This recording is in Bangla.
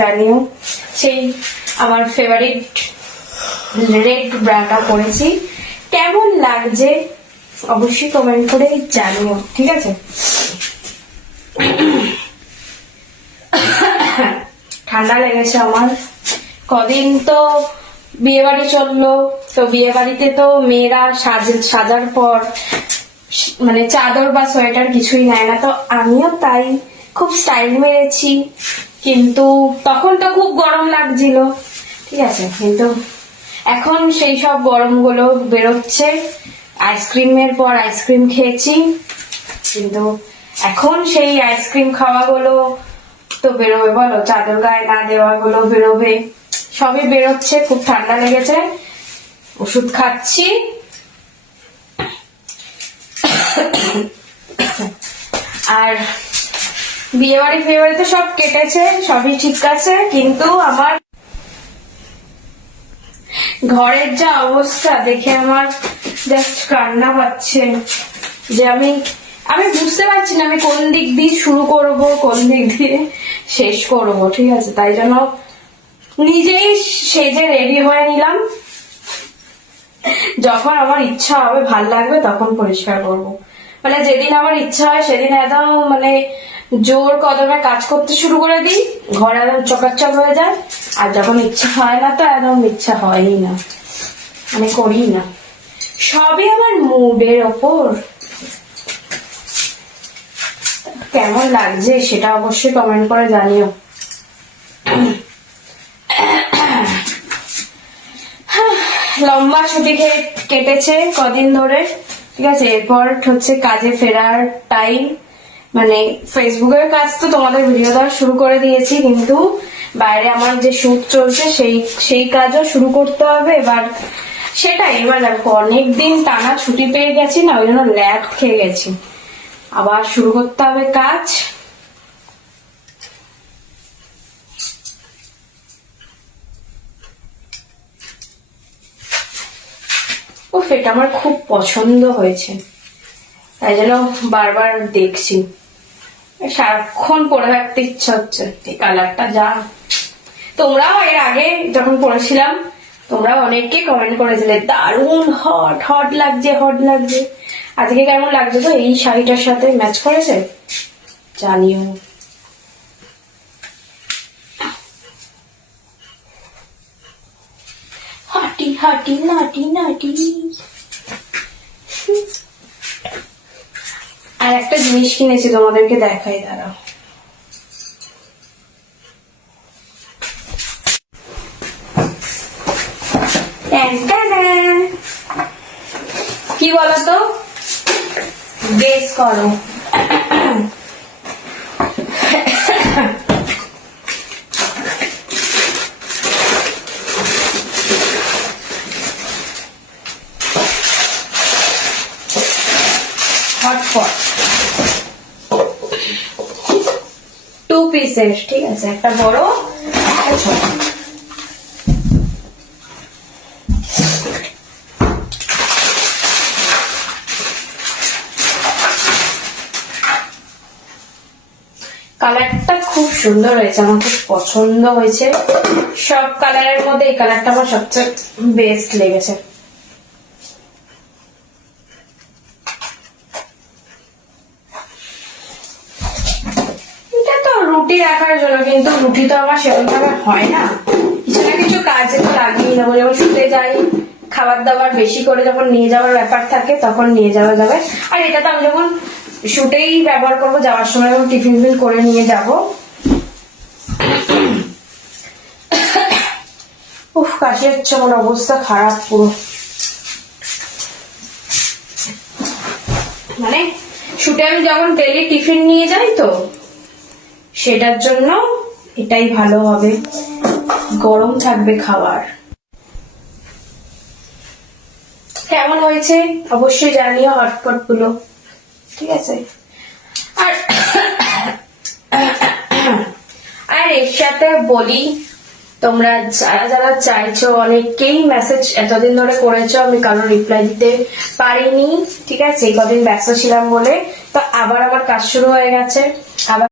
জানিও। সেই আমার ফেভারিট রেড ব্রাটা পরেছি, কেমন লাগছে অবশ্যই কমেন্ট করে জানিও, ঠিক আছে? ঠান্ডা লেগেছে আমার। কদিন তো বিয়ে বাড়ি চললো, তো বিয়ে বাড়িতে তো মেয়েরা সাজার পর মানে চাদর বা সোয়েটার কিছুই নেয় না, তো আমিও তাই খুব স্টাইল মেরেছি। কিন্তু তখন তো খুব গরম লাগছিল, ঠিক আছে, কিন্তু এখন সেই সব গরম গুলো বেরোচ্ছে। আইসক্রিমের পর আইসক্রিম খেয়েছি, কিন্তু এখন সেই আইসক্রিম খাওয়া গুলো তো বেরোবে, বলো, চাদর গায়ে না দেওয়া গুলো বেরোবে, সবই বেরোচ্ছে। খুব ঠান্ডা লেগেছে, ওষুধ খাচ্ছি। আর বিয়ে বাড়িতে সব কেটেছে, সবই ঠিক আছে, কিন্তু আমার ঘরের যা অবস্থা দেখে আমার জাস্ট কান্না পাচ্ছে, যে আমি বুঝতে পারছি না আমি কোন দিক দিয়ে শুরু করব, কোন দিক দিয়ে শেষ করব, ঠিক আছে? তাই জন্য নিজেই সেজে রেডি হয়ে নিলাম। যখন আমার ইচ্ছা হবে, ভাল লাগবে, তখন পরিষ্কার করব। মানে যেদিন আমার ইচ্ছা হয় সেদিন একদম মানে জোর কদমে কাজ করতে শুরু করে দিই, ঘর একদম চকাচক হয়ে যায়। আর যখন ইচ্ছা হয় না, তো একদম ইচ্ছা হয়ই না, মানে করি না। সবই আমার মুডের ওপর। কেমন লাগছে সেটা অবশ্যই কমেন্ট করে জানিও। লম্বা ছুটি কেটেছে কদিন ধরে, ঠিক আছে? এরপর হচ্ছে কাজে ফেরার টাইম। মানে ফেসবুকের কাজ তো তোমাদের ভিডিও দেওয়া শুরু করে দিয়েছি, কিন্তু বাইরে আমার যে শুট চলছে সেই কাজও শুরু করতে হবে এবার। সেটাই এবার দেখো, অনেকদিন টানা ছুটি পেয়ে গেছি না, ওই জন্য ল্যাব খেয়ে গেছি। আবার শুরু করতে হবে কাজ। ও, এটা আমার খুব পছন্দ হয়েছে, তাই জন্য বারবার দেখছি। সারাক্ষণ পরে থাকতে ইচ্ছা হচ্ছে। এই কালারটা যা, তোমরাও এর আগে যখন পরেছিলাম তোমরাও অনেককে কমেন্ট করেছিলে দারুণ হট লাগছে, হট লাগছে। আজকে কেমন লাগছে তো এই শাড়িটার সাথে ম্যাচ করেছে জানিও। হাঁটি হাঁটি নাটি নাটি। আর একটা জিনিস কিনেছি, তোমাদেরকে দেখাই, দাঁড়াও। কি বলতো, বেশ করো। হটপট 2 পিসের, ঠিক আছে? একটা বড়, একটা ছোট। কালারটা খুব সুন্দর হয়েছে, আমার খুব পছন্দ হয়েছে। সব কালারের মধ্যে এই কালারটা আমার সবচেয়ে বেস্ট লেগেছে। এটা তো রুটি রাখার জন্য, কিন্তু রুটি তো আমার সেরকম ভাবে হয় না, কিছু না কিছু কাজে তো লাগিয়ে নেবো। যখন শুতে যাই, খাবার দাবার বেশি করে যখন নিয়ে যাওয়ার ব্যাপার থাকে, তখন নিয়ে যাওয়া যাবে। আর এটা তো আমি যখন শুটেই ব্যবহার করবো, যাওয়ার সময় যখন টিফিন করে নিয়ে যাবো। উফ, কাশি হচ্ছে, আমার অবস্থা খারাপ পুরো। মানে শুটে আমি যখন ডেলি টিফিন নিয়ে যাই, তো সেটার জন্য এটাই ভালো হবে, গরম থাকবে খাবার। কেমন হয়েছে অবশ্যই জানিও হটপট গুলো, ঠিক আছে? আর এর সাথে বলি, তোমরা যারা চাইছো, অনেকেই মেসেজ এতদিন ধরে করেছো, আমি কারোর রিপ্লাই দিতে পারিনি, ঠিক আছে? এই কদিন ব্যস্ত ছিলাম বলে। তো আবার আমার কাজ শুরু হয়ে গেছে, আবার